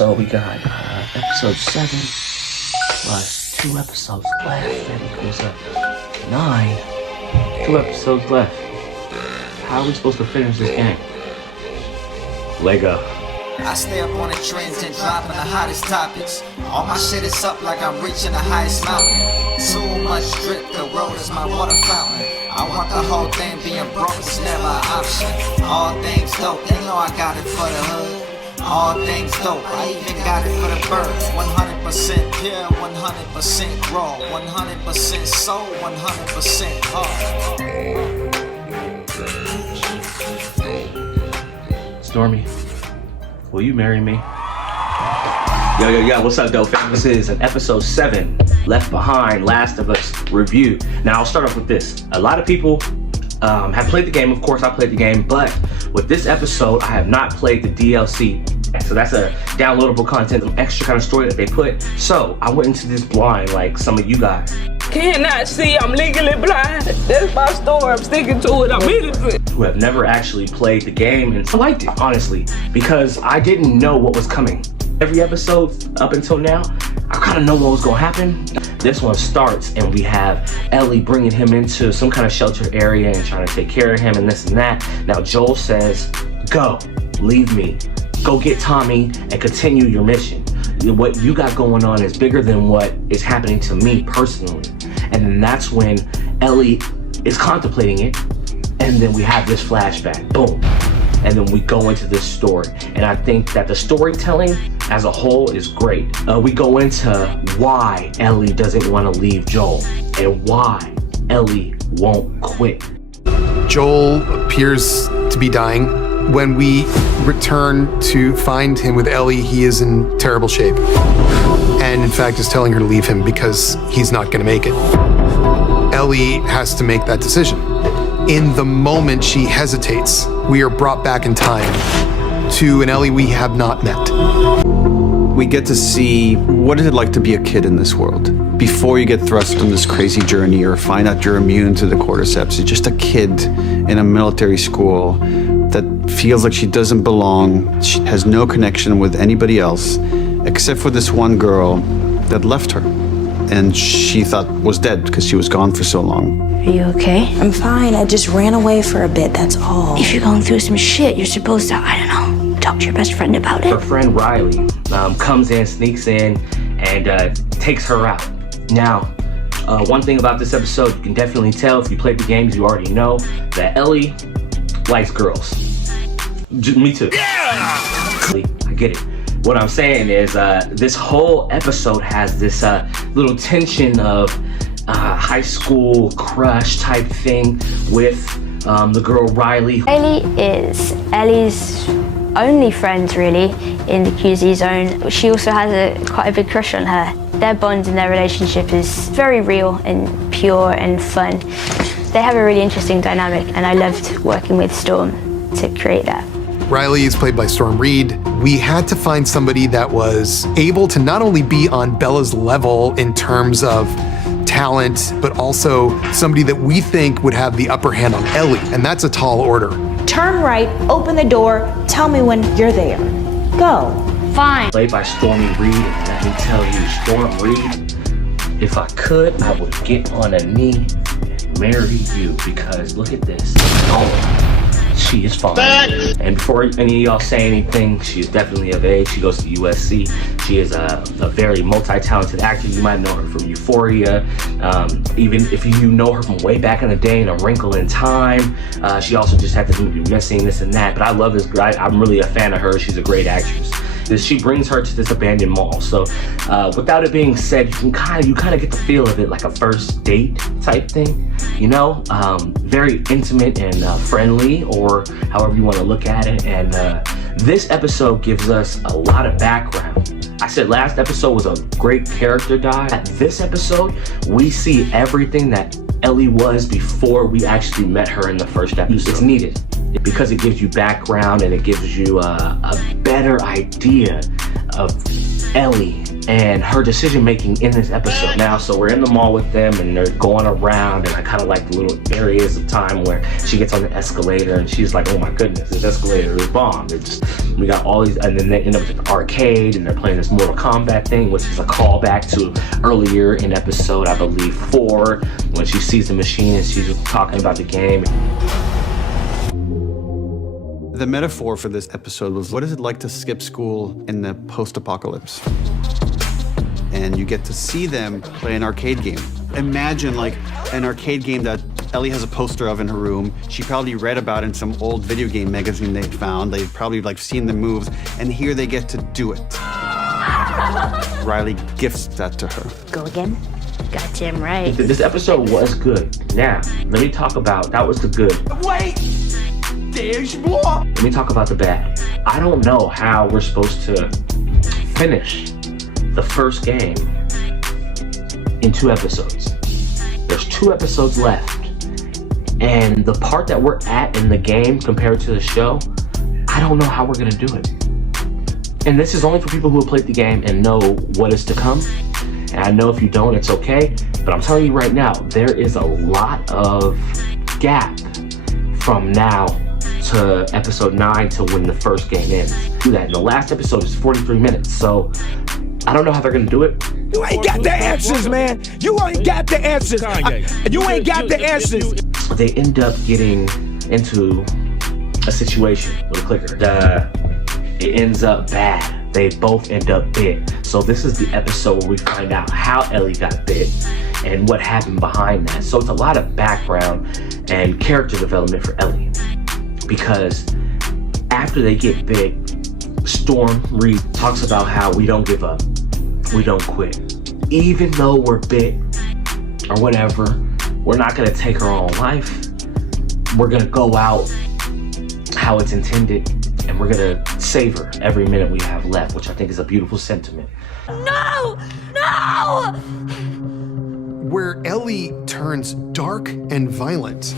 So we got episode 7 plus 2 episodes left. That equals 9. 2 episodes left. How are we supposed to finish this game? Lego. I stay up on the trends and dropping the hottest topics. All my shit is up like I'm reaching the highest mountain. Too much drip, the road is my water fountain. I want the whole thing, being broke is never an option. All things dope, they know I got it for the hood. All things dope, I even got it for the birds. 100% pure, 100% raw, 100% soul, 100% heart. Stormy, will you marry me? Yo, what's up, dope fam? This is an episode 7, Left Behind, Last of Us review. Now, I'll start off with this. A lot of people have played the game. Of course, I played the game, but with this episode, I have not played the DLC. So that's a downloadable content, an extra kind of story that they put. So I went into this blind like some of you guys. Cannot see, I'm legally blind. That's my story, I'm sticking to it, I'm innocent. Who have never actually played the game, and I liked it, honestly, because I didn't know what was coming. Every episode up until now, I kind of know what was gonna happen. This one starts and we have Ellie bringing him into some kind of shelter area and trying to take care of him and this and that. Now Joel says, go, leave me. Go get Tommy and continue your mission. What you got going on is bigger than what is happening to me personally. And then that's when Ellie is contemplating it. And then we have this flashback, boom. And then we go into this story. And I think that the storytelling as a whole is great. We go into why Ellie doesn't want to leave Joel and why Ellie won't quit. Joel appears to be dying. When we return to find him with Ellie, he is in terrible shape. And in fact is telling her to leave him because he's not gonna make it. Ellie has to make that decision. In the moment she hesitates, we are brought back in time to an Ellie we have not met. We get to see what is it like to be a kid in this world. Before you get thrust on this crazy journey or find out you're immune to the cordyceps, you're just a kid in a military school that feels like she doesn't belong. She has no connection with anybody else except for this one girl that left her and she thought was dead because she was gone for so long. Are you okay? I'm fine. I just ran away for a bit, that's all. If you're going through some shit, you're supposed to, I don't know, talk to your best friend about it. Her friend Riley comes in, sneaks in, and takes her out. Now, one thing about this episode, you can definitely tell if you played the games, you already know that Ellie likes girls. Me too. Yeah! I get it. What I'm saying is this whole episode has this little tension of high school crush type thing with the girl Riley. Ellie is Ellie's only friend really in the QZ zone. She also has quite a big crush on her. Their bond and their relationship is very real and pure and fun. They have a really interesting dynamic and I loved working with Storm to create that. Riley is played by Storm Reid. We had to find somebody that was able to not only be on Bella's level in terms of talent, but also somebody that we think would have the upper hand on Ellie, and that's a tall order. Turn right, open the door, tell me when you're there. Go. Fine. Played by Stormy Reid, and let me tell you, Storm Reid, if I could, I would get on a knee and marry you, because look at this. Oh. She is fine. And before any of y'all say anything, she is definitely of age. She goes to USC. She is a very multi-talented actor. You might know her from Euphoria. Even if you know her from way back in the day in A Wrinkle in Time. She also just had the movie Missing, this and that. But I love this girl. I'm really a fan of her. She's a great actress. She brings her to this abandoned mall. So without it being said, you kind of get the feel of it like a first date type thing, you know, very intimate and friendly, or however you want to look at it. And this episode gives us a lot of background. I said last episode was a great character dive. At this episode, we see everything that Ellie was before we actually met her in the first episode. It's needed because it gives you background and it gives you a better idea of Ellie and her decision making in this episode. Now, so we're in the mall with them and they're going around, and I kind of like the little areas of time where she gets on the escalator and she's like, oh my goodness, this escalator is bombed. We got all these, and then they end up at the arcade and they're playing this Mortal Kombat thing, which is a callback to earlier in episode, I believe 4, when she sees the machine and she's talking about the game. The metaphor for this episode was, what is it like to skip school in the post-apocalypse? And you get to see them play an arcade game. Imagine like an arcade game that Ellie has a poster of in her room. She probably read about in some old video game magazine they found. They've probably like seen the moves, and here they get to do it. Riley gifts that to her. Go again? Goddamn right. This episode was good. Now, let me talk about, that was the good. Wait! There's more! Let me talk about the bad. I don't know how we're supposed to finish the first game in 2 episodes. There's 2 episodes left. And the part that we're at in the game compared to the show, I don't know how we're gonna do it. And this is only for people who have played the game and know what is to come. And I know if you don't, it's okay. But I'm telling you right now, there is a lot of gap from now to episode 9 to when the first game ends. Do that. And the last episode is 43 minutes. So I don't know how they're gonna do it. You ain't got the answers, man. You ain't got the answers. You ain't got the answers. They end up getting into a situation with a clicker. It ends up bad. They both end up bit. So this is the episode where we find out how Ellie got bit and what happened behind that. So it's a lot of background and character development for Ellie. Because after they get bit, Reid talks about how we don't give up, we don't quit. Even though we're bit or whatever, we're not gonna take our own life. We're gonna go out how it's intended, and we're gonna savor every minute we have left, which I think is a beautiful sentiment. No! No! Where Ellie turns dark and violent,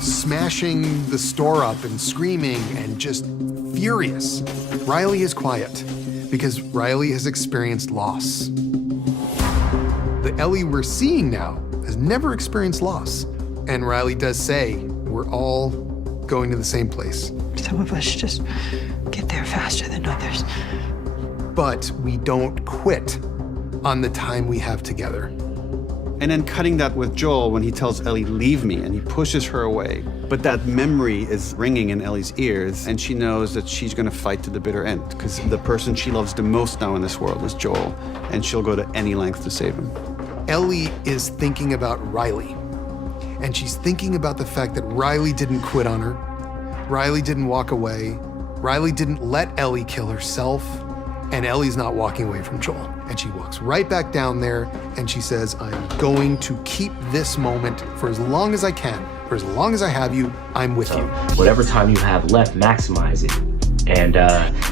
smashing the store up and screaming and just furious. Riley is quiet because Riley has experienced loss. The Ellie we're seeing now has never experienced loss. And Riley does say, we're all going to the same place. Some of us just get there faster than others. But we don't quit on the time we have together. And then cutting that with Joel when he tells Ellie, leave me, and he pushes her away. But that memory is ringing in Ellie's ears, and she knows that she's gonna fight to the bitter end, because the person she loves the most now in this world is Joel, and she'll go to any length to save him. Ellie is thinking about Riley, and she's thinking about the fact that Riley didn't quit on her, Riley didn't walk away, Riley didn't let Ellie kill herself, and Ellie's not walking away from Joel. And she walks right back down there and she says, I'm going to keep this moment for as long as I can. For as long as I have you, I'm with you. Whatever time you have left, maximize it. And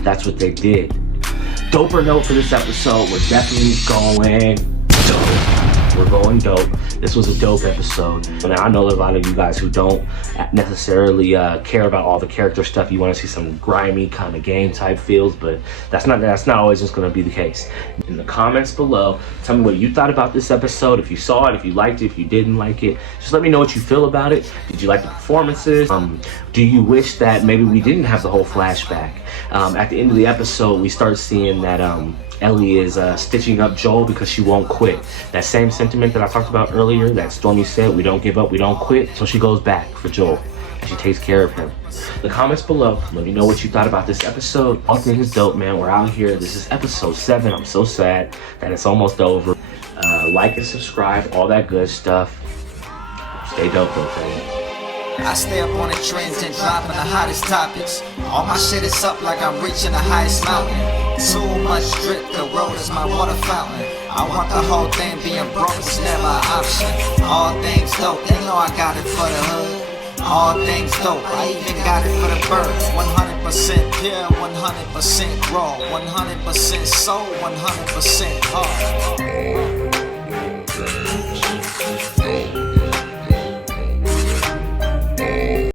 that's what they did. Doper note for this episode, we're definitely going dope. We're going dope. This was a dope episode. And I know a lot of you guys who don't necessarily care about all the character stuff. You want to see some grimy kind of game type feels, but that's not always just going to be the case. In the comments below, tell me what you thought about this episode. If you saw it, if you liked it, if you didn't like it, just let me know what you feel about it. Did you like the performances? Do you wish that maybe we didn't have the whole flashback? At the end of the episode, we start seeing that Ellie is stitching up Joel because she won't quit. That same sentiment that I talked about earlier, that Stormy said, we don't give up, we don't quit. So she goes back for Joel. She takes care of him. The comments below, let me know what you thought about this episode. All things dope, man. We're out here. This is episode 7. I'm so sad that it's almost over. Like and subscribe, all that good stuff. Stay dope though, fam. I stay up on the trends and dropping the hottest topics. All my shit is up like I'm reaching the highest mountain. Too much drip, the road is my water fountain. I want the whole thing being broke, it's never an option. All things dope, they know I got it for the hood. All things dope, I even got it for the birds. 100% pure, 100% raw, 100% soul, 100% heart.